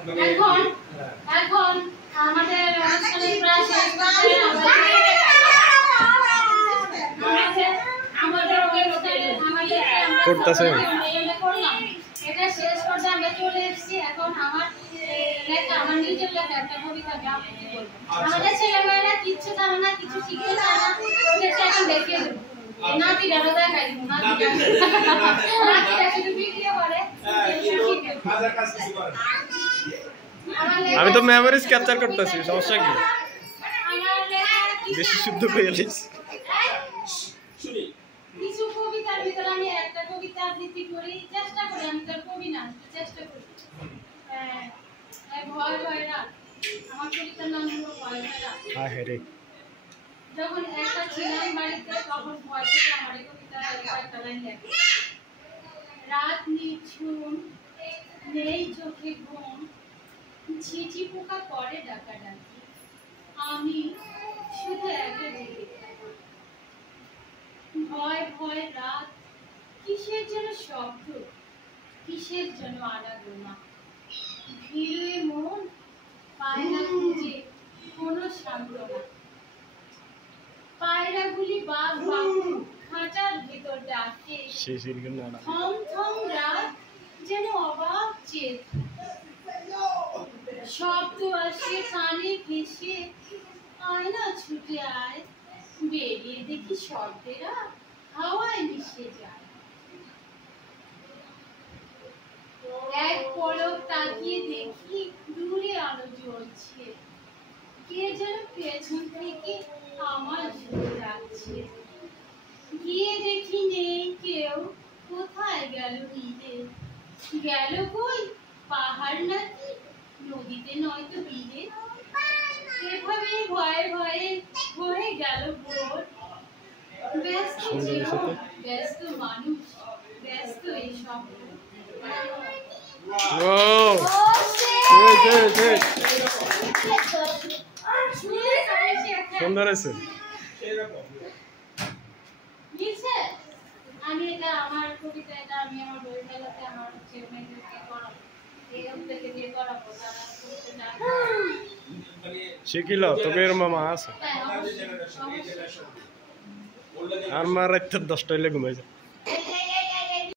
এখন এখন আমাদের অনুষ্ঠানে প্রায় শেষ করতেছে এটা শেষ করতে আমরা চলে এসেছি। এখন আমার লেখা আমার নিজের লেখা একটা কবিতা আমি আবৃত্তি করবো। আমাদের ছেলেমেয়েরা কিচ্ছু জানে না, কিছু শিখতে চায় না, সেটা এখন দেখিয়ে দেবো। নাতিরা দেখাই দিব, নাতিরা শুধু ভিডিও করে। আমি তো মেমোরিজ ক্যাপচার করতেছি, সমস্যা কি? বেশি শুদ্ধ করে এলিস। কিছু কবিতার ভিতরে আমি একটা কবিতা আবৃত্তি করি, চেষ্টা করি, আমি তার কবি না, চেষ্টা করি। ভয় ভয় রাত, আমার কবিতার নাম হলো ভয় ভয় রাত। যখন একটা ছিলাম বাড়িতে তখন ভয় থেকে আমার এই কবিতা কয়েকটা লাইন লেখা। রাত নিঝুম, নেই চোখে ঘুম, ঝিঝি পোকা করে ডাকাডাকি, আমি শুধু একা জেগে থাকি। ভয় ভয় রাত, কিসের যেন শব্দ, কিসের যেন আনাগোনা, ভিড়ে মন পায় না খুঁজে কোনো সান্ত্বনা। পায়রাগুলি বাঘ বাবু খাঁচার ভিতর ডাকে, থম থম রাত যেন অবাক চেয়ে শব্দ আসে কানে ভেসে, আয়না ছুটে আয়, বেরিয়ে দেখি শব্দেরা হাওয়ায় মিশে যায়। এক পলক তাকিয়ে দেখি দূরে আলো জ্বলছে, কে যেন পেছন থেকে আমার ঝুলে রাখছে। গিয়ে দেখি নেই কেউ, কোথায় গেল নিতে, গেল কই পাহাড় নাকি নদীতে নয়তো বিলে। এভাবে ভয়ে ভয়ে হয়ে গেল ভোর, ব্যস্ত জীবন, ব্যস্ত মানুষ, ব্যস্ত এই শহর। সুন্দর আছে। আমি এটা আমার কবিতা, এটা আমি আমার বই মেলাতে আমার ছেলেমেয়েদেরকে করাবো, এই থেকে দিয়ে করাবো, তারা করতে জানে। শিখিল তোকে এর মামা আছে আর মা রাত 10টা হইলে ঘুমাই যায়।